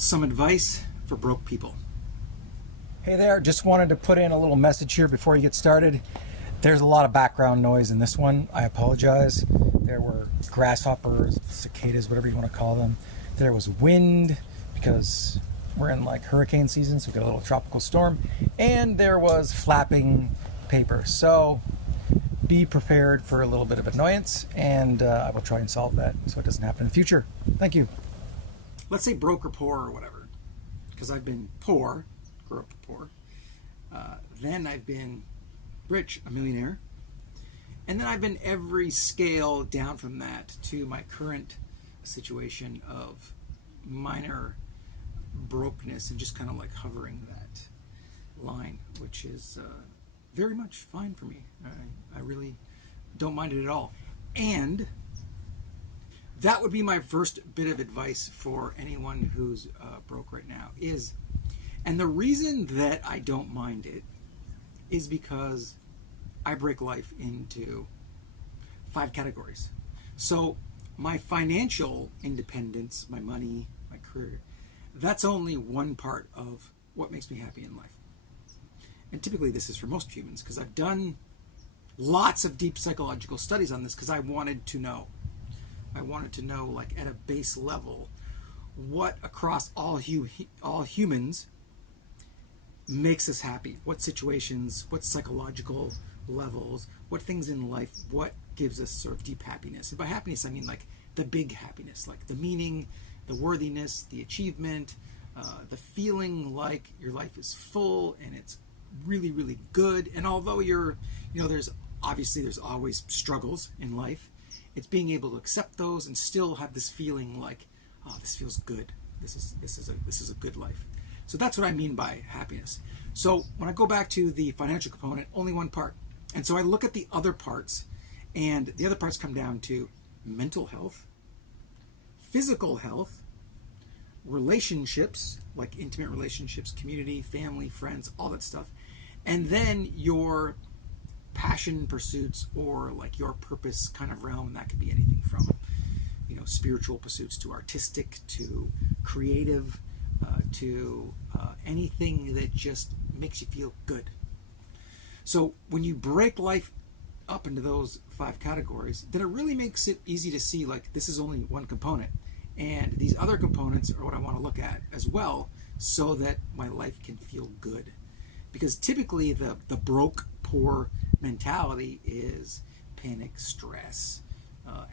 Some advice for broke people. Hey there, just wanted to put in a little message here before you get started. There's a lot of background noise in this one. I apologize. There were grasshoppers, cicadas, whatever you want to call them. There was wind because we're in like hurricane season, so we got a little tropical storm. And there was flapping paper. So be prepared for a little bit of annoyance, and I will try and solve that so it doesn't happen in the future. Thank you. Let's say broke or poor or whatever, because I've been poor, grew up poor. Then I've been rich, a millionaire. And then I've been every scale down from that to my current situation of minor brokenness and just kind of like hovering that line, which is very much fine for me. I really don't mind it at all. And that would be my first bit of advice for anyone who's broke right now is, and the reason that I don't mind it is because I break life into 5 categories. So my financial independence, my money, my career, that's only one part of what makes me happy in life. And typically this is for most humans because I've done lots of deep psychological studies on this because I wanted to know, like at a base level, what across all humans makes us happy. What situations, what psychological levels, what things in life, what gives us sort of deep happiness. And by happiness, I mean like the big happiness, like the meaning, the worthiness, the achievement, the feeling like your life is full and it's really, really good. And although there's always struggles in life, it's being able to accept those and still have this feeling like, oh, this feels good. This is a good life. So that's what I mean by happiness. So when I go back to the financial component, only one part. And so I look at the other parts, and the other parts come down to mental health, physical health, relationships, like intimate relationships, community, family, friends, all that stuff. And then your passion pursuits or like your purpose kind of realm, and that could be anything from spiritual pursuits to artistic to creative to anything that just makes you feel good. So when you break life up into those 5 categories, then it really makes it easy to see like this is only one component, and these other components are what I want to look at as well so that my life can feel good. Because typically the broke poor mentality is panic, stress,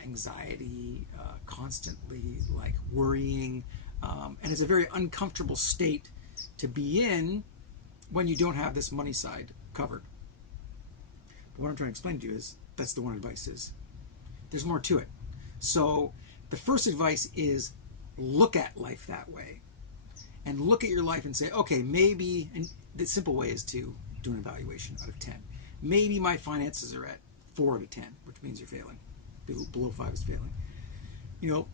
anxiety, constantly like worrying, and it's a very uncomfortable state to be in when you don't have this money side covered. But what I'm trying to explain to you is that's the one advice is there's more to it. So the first advice is look at life that way and look at your life and say, okay, maybe, and the simple way is to do an evaluation out of 10. Maybe my finances are at 4 out of 10, which means you're failing. Below 5 is failing.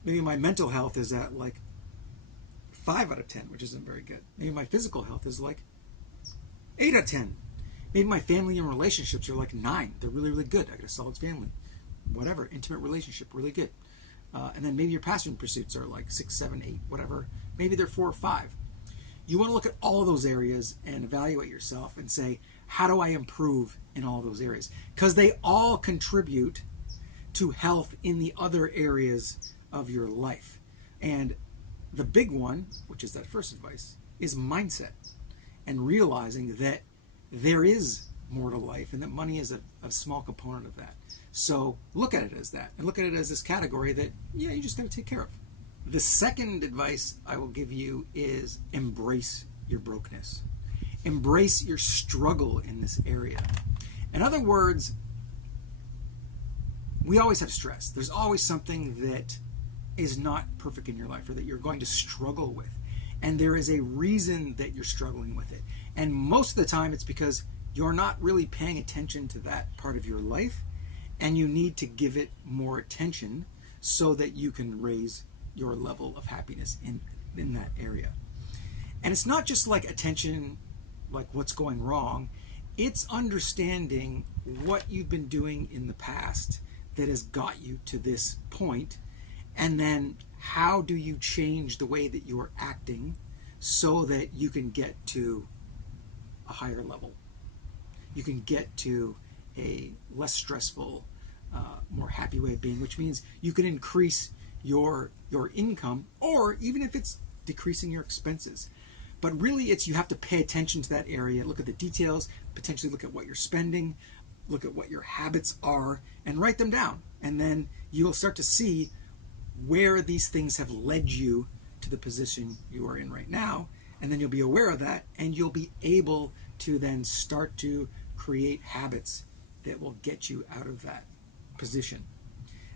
Maybe my mental health is at like 5 out of 10, which isn't very good. Maybe my physical health is like 8 out of 10. Maybe my family and relationships are like 9. They're really, really good. I got a solid family. Whatever, intimate relationship, really good. And then maybe your passion pursuits are like 6, 7, 8, whatever. Maybe they're 4 or 5. You want to look at all those areas and evaluate yourself and say, how do I improve in all those areas? Because they all contribute to health in the other areas of your life. And the big one, which is that first advice, is mindset and realizing that there is more to life and that money is a small component of that. So look at it as that and look at it as this category that, you just got to take care of. The second advice I will give you is embrace your brokenness. Embrace your struggle in this area. In other words, we always have stress. There's always something that is not perfect in your life or that you're going to struggle with. And there is a reason that you're struggling with it. And most of the time it's because you're not really paying attention to that part of your life, and you need to give it more attention so that you can raise your level of happiness in that area. And it's not just like attention, like what's going wrong. It's understanding what you've been doing in the past that has got you to this point, and then how do you change the way that you're acting so that you can get to a higher level? You can get to a less stressful, more happy way of being, which means you can increase your income, or even if it's decreasing your expenses. But really, it's you have to pay attention to that area, look at the details, potentially look at what you're spending, look at what your habits are, and write them down. And then you'll start to see where these things have led you to the position you are in right now. And then you'll be aware of that, and you'll be able to then start to create habits that will get you out of that position.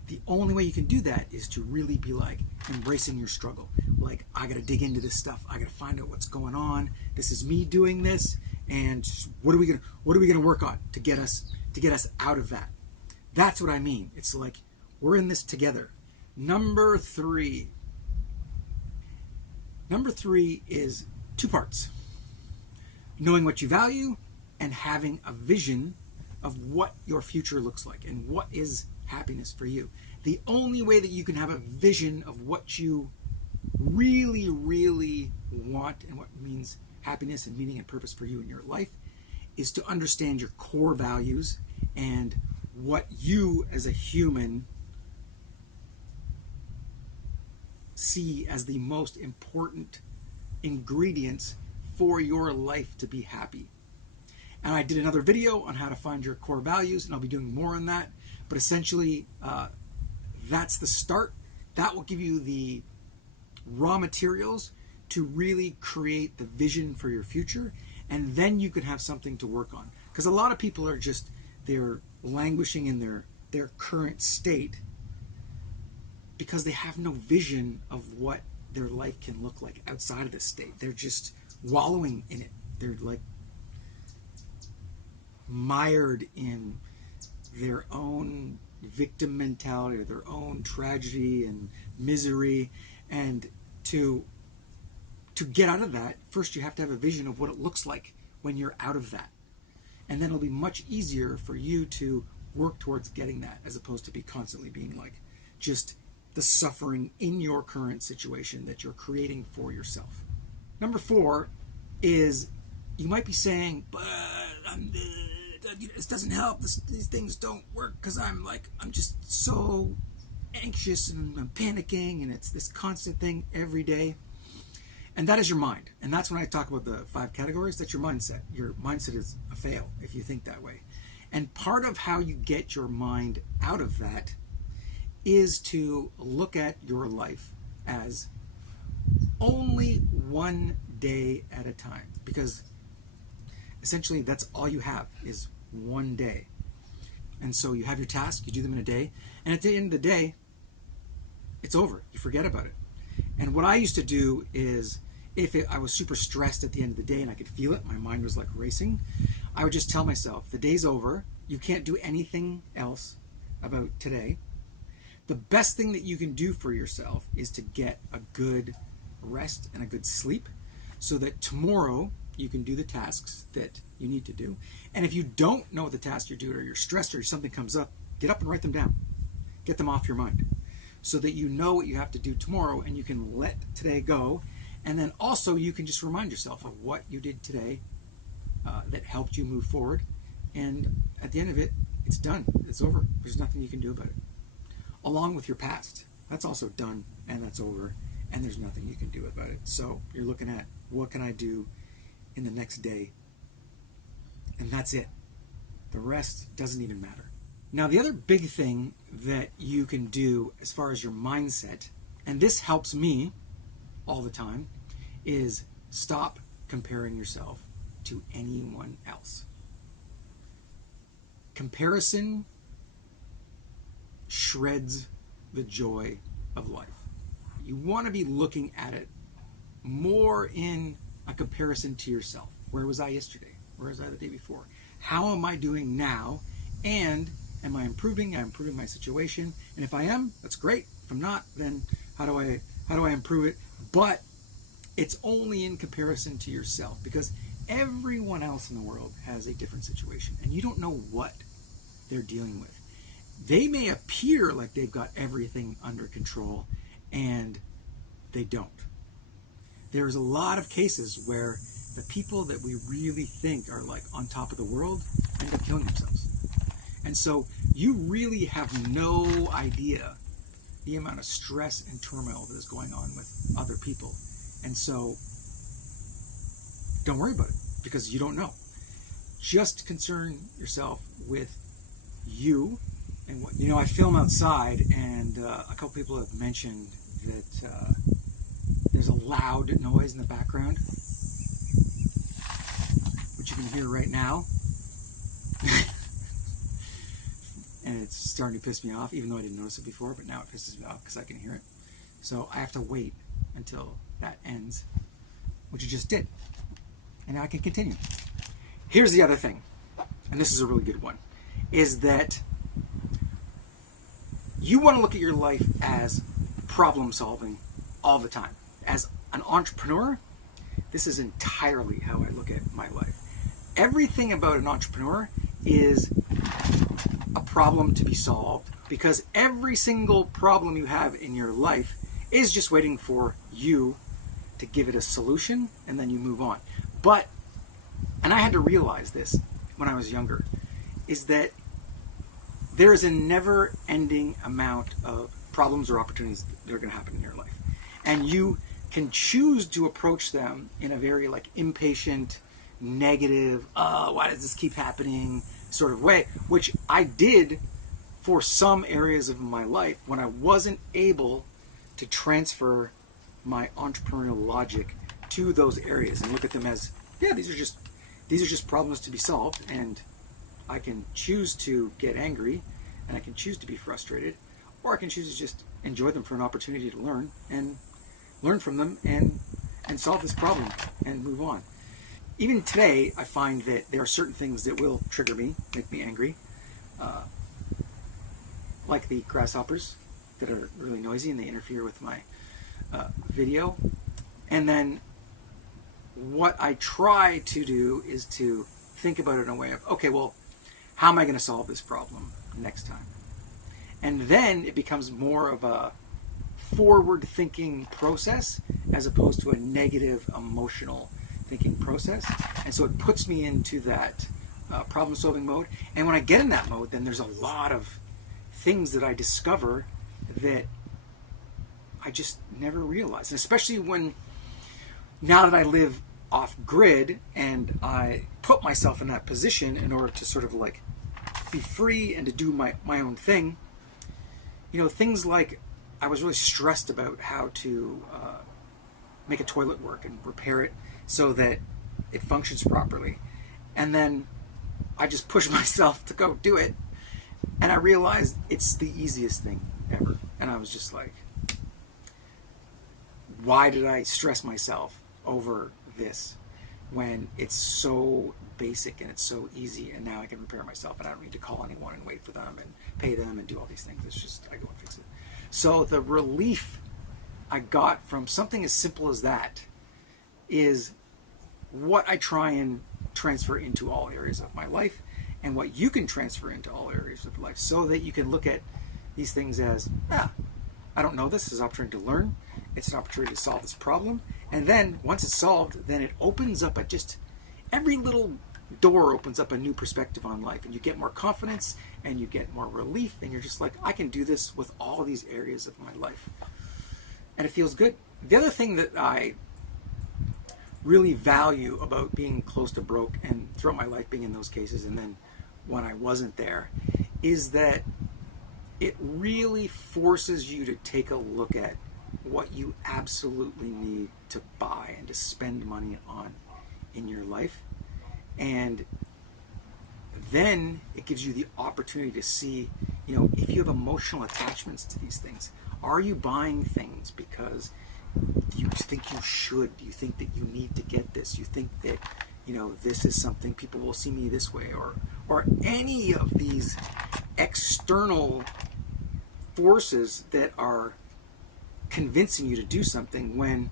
The only way you can do that is to really be like embracing your struggle. Like, I gotta dig into this stuff. I gotta find out what's going on. This is me doing this, and what are we gonna work on to get us out of that? That's what I mean. It's like we're in this together. Number three is 2 parts: knowing what you value and having a vision of what your future looks like and what is happiness for you. The only way that you can have a vision of what you really, really want and what means happiness and meaning and purpose for you in your life is to understand your core values and what you as a human see as the most important ingredients for your life to be happy. And I did another video on how to find your core values, and I'll be doing more on that. But essentially, that's the start. That will give you the raw materials to really create the vision for your future, and then you can have something to work on. Because a lot of people are they're languishing in their current state because they have no vision of what their life can look like outside of this state. They're just wallowing in it. They're like mired in their own victim mentality or their own tragedy and misery. And to get out of that, first you have to have a vision of what it looks like when you're out of that. And then it'll be much easier for you to work towards getting that, as opposed to be constantly being like just the suffering in your current situation that you're creating for yourself. Number 4 is, you might be saying, but this doesn't help. These things don't work because I'm just so anxious and I'm panicking, and it's this constant thing every day. And that is your mind. And that's when I talk about the 5 categories. That's your mindset. Your mindset is a fail if you think that way. And part of how you get your mind out of that is to look at your life as only one day at a time. Because essentially that's all you have is one day. And so you have your tasks, you do them in a day, and at the end of the day, it's over. You forget about it. And what I used to do is, I was super stressed at the end of the day and I could feel it, my mind was like racing, I would just tell myself, the day's over, you can't do anything else about today. The best thing that you can do for yourself is to get a good rest and a good sleep so that tomorrow you can do the tasks that you need to do. And if you don't know what the task you're doing, or you're stressed, or something comes up, get up and write them down. Get them off your mind so that you know what you have to do tomorrow and you can let today go. And then also you can just remind yourself of what you did today that helped you move forward. And at the end of it, it's done. It's over. There's nothing you can do about it. Along with your past. That's also done and that's over. And there's nothing you can do about it. So you're looking at, what can I do in the next day? And that's it. The rest doesn't even matter. Now, the other big thing that you can do as far as your mindset, and this helps me all the time, is stop comparing yourself to anyone else. Comparison shreds the joy of life. You want to be looking at it more in a comparison to yourself. Where was I yesterday? Where was I the day before? How am I doing now? And am I improving? I'm improving my situation. And if I am, that's great. If I'm not, then how do I improve it? But it's only in comparison to yourself, because everyone else in the world has a different situation and you don't know what they're dealing with. They may appear like they've got everything under control and they don't. There's a lot of cases where the people that we really think are like on top of the world end up killing themselves. And so you really have no idea the amount of stress and turmoil that is going on with other people. And so don't worry about it because you don't know. Just concern yourself with you and what, I film outside, and a couple people have mentioned that there's a loud noise in the background, which you can hear right now. And it's starting to piss me off, even though I didn't notice it before, but now it pisses me off because I can hear it. So I have to wait until that ends, which it just did. And now I can continue. Here's the other thing, and this is a really good one, is that you want to look at your life as problem solving all the time. As an entrepreneur, this is entirely how I look at my life. Everything about an entrepreneur is a problem to be solved, because every single problem you have in your life is just waiting for you to give it a solution, and then you move on. But, and I had to realize this when I was younger, is that there is a never-ending amount of problems or opportunities that are going to happen in your life. And you can choose to approach them in a very impatient, negative, why does this keep happening sort of way, which I did for some areas of my life when I wasn't able to transfer my entrepreneurial logic to those areas and look at them as, yeah, these are just problems to be solved, and I can choose to get angry, and I can choose to be frustrated, or I can choose to just enjoy them for an opportunity to learn from them and solve this problem and move on. Even today, I find that there are certain things that will trigger me, make me angry, like the grasshoppers that are really noisy and they interfere with my video. And then what I try to do is to think about it in a way of, okay, well, how am I going to solve this problem next time? And then it becomes more of a forward-thinking process as opposed to a negative, emotional thinking process. And so it puts me into that problem-solving mode. And when I get in that mode, then there's a lot of things that I discover that I just never realized. And especially now that I live off-grid and I put myself in that position in order to sort of be free and to do my own thing, things like I was really stressed about how to make a toilet work and repair it so that it functions properly. And then I just pushed myself to go do it, and I realized it's the easiest thing ever. And I was just like, why did I stress myself over this when it's so basic and it's so easy, and now I can repair myself and I don't need to call anyone and wait for them and pay them and do all these things. It's just, I go and fix it. So the relief I got from something as simple as that is what I try and transfer into all areas of my life, and what you can transfer into all areas of life, so that you can look at these things as, I don't know this is an opportunity to learn. It's an opportunity to solve this problem. And then once it's solved, then it opens up every little door opens up a new perspective on life, and you get more confidence and you get more relief, and you're just like, I can do this with all these areas of my life. And it feels good. The other thing that I really value about being close to broke, and throughout my life being in those cases, and then when I wasn't there, is that it really forces you to take a look at what you absolutely need to buy and to spend money on in your life. And then it gives you the opportunity to see, if you have emotional attachments to these things. Are you buying things because you think you should? You think that you need to get this? You think that, this is something people will see me this way, or any of these external forces that are convincing you to do something, when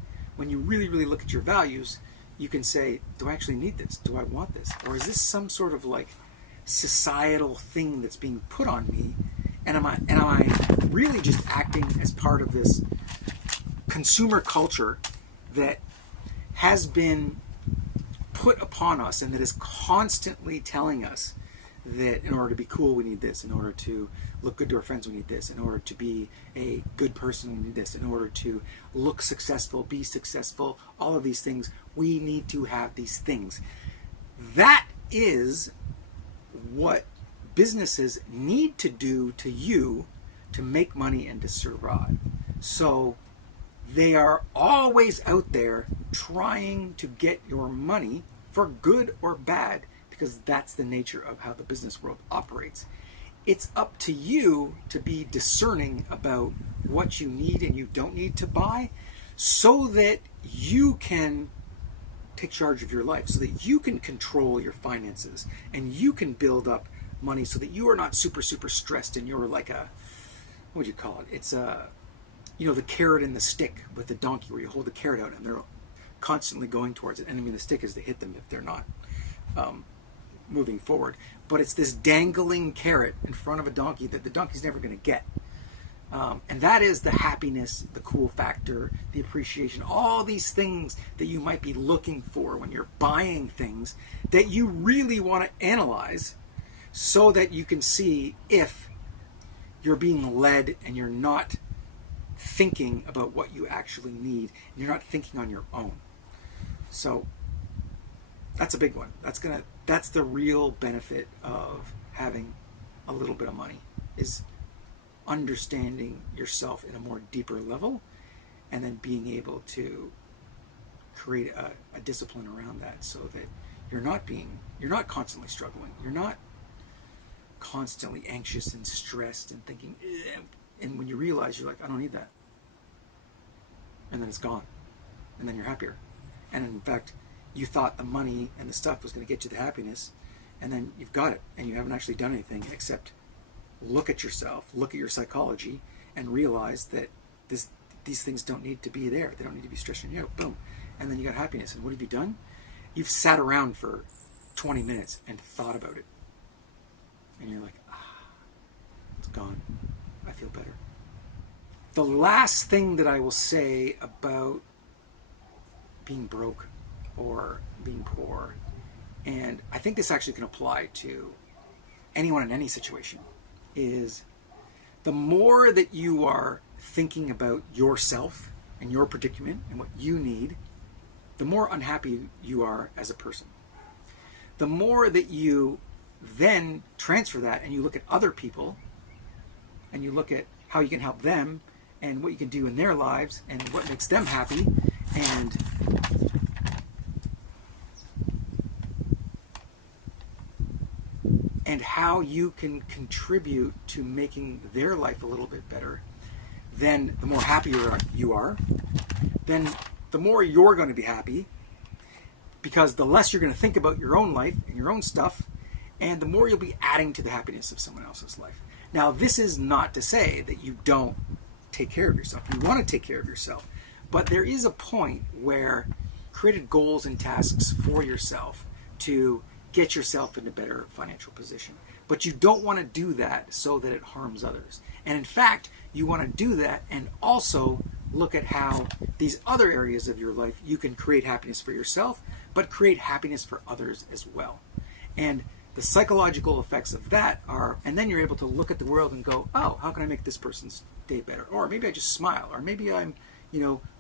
you really, really look at your values, you can say, do I actually need this? Do I want this? Or is this some sort of societal thing that's being put on me, And am I really just acting as part of this consumer culture that has been put upon us and that is constantly telling us that in order to be cool we need this, in order to look good to our friends we need this, in order to be a good person we need this, in order to look successful, be successful, all of these things, we need to have these things. That is what businesses need to do to you to make money and to survive. So they are always out there trying to get your money for good or bad, because that's the nature of how the business world operates. It's up to you to be discerning about what you need and you don't need to buy, so that you can take charge of your life, so that you can control your finances and you can build up money, so that you are not super stressed and you're like a, what would you call it? It's a, the carrot and the stick with the donkey, where you hold the carrot out and they're constantly going towards it. And I mean, the stick is to hit them if they're not moving forward. But it's this dangling carrot in front of a donkey that the donkey's never going to get. And that is the happiness, the cool factor, the appreciation, all these things that you might be looking for when you're buying things that you really want to analyze, so that you can see if you're being led and you're not thinking about what you actually need, and you're not thinking on your own. So that's a big one. That's the real benefit of having a little bit of money, is understanding yourself in a more deeper level, and then being able to create a discipline around that, so that you're not constantly struggling, you're not constantly anxious and stressed and thinking, and when you realize, you're like, I don't need that, and then it's gone, and then you're happier. And in fact, you thought the money and the stuff was going to get you the happiness, and then you've got it, and you haven't actually done anything except look at yourself, look at your psychology, and realize that these things don't need to be there. They don't need to be stressing you out. Boom. And then you got happiness. And what have you done? You've sat around for 20 minutes and thought about it. And you're like, it's gone. I feel better. The last thing that I will say about being broke or being poor, and I think this actually can apply to anyone in any situation, is the more that you are thinking about yourself and your predicament and what you need, the more unhappy you are as a person. The more that you then transfer that and you look at other people and you look at how you can help them and what you can do in their lives and what makes them happy, and how you can contribute to making their life a little bit better, then the more happier you are, then the more you're going to be happy, because the less you're going to think about your own life and your own stuff, and the more you'll be adding to the happiness of someone else's life. Now, this is not to say that you don't take care of yourself. You want to take care of yourself, but there is a point where created goals and tasks for yourself to get yourself in a better financial position. But you don't want to do that so that it harms others. And in fact, you want to do that and also look at how these other areas of your life you can create happiness for yourself, but create happiness for others as well. And the psychological effects of that are, and then you're able to look at the world and go, oh, how can I make this person's day better? Or maybe I just smile, or maybe I'm,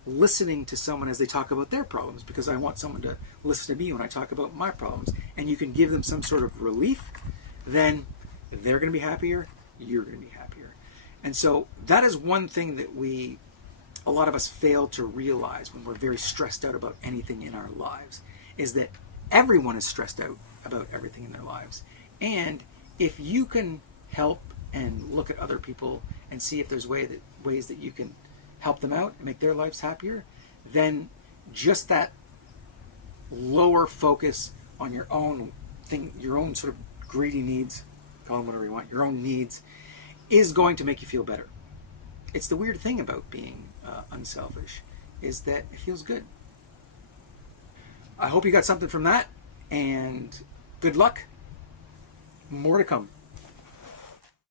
listening to someone as they talk about their problems because I want someone to listen to me when I talk about my problems, and you can give them some sort of relief, then they're going to be happier, you're going to be happier. And so that is one thing that a lot of us fail to realize when we're very stressed out about anything in our lives, is that everyone is stressed out about everything in their lives. And if you can help and look at other people and see if there's ways that you can help them out and make their lives happier, then just that lower focus on your own thing, your own sort of greedy needs, call them whatever you want, your own needs, is going to make you feel better. It's the weird thing about being unselfish, is that it feels good. I hope you got something from that, and good luck. More to come.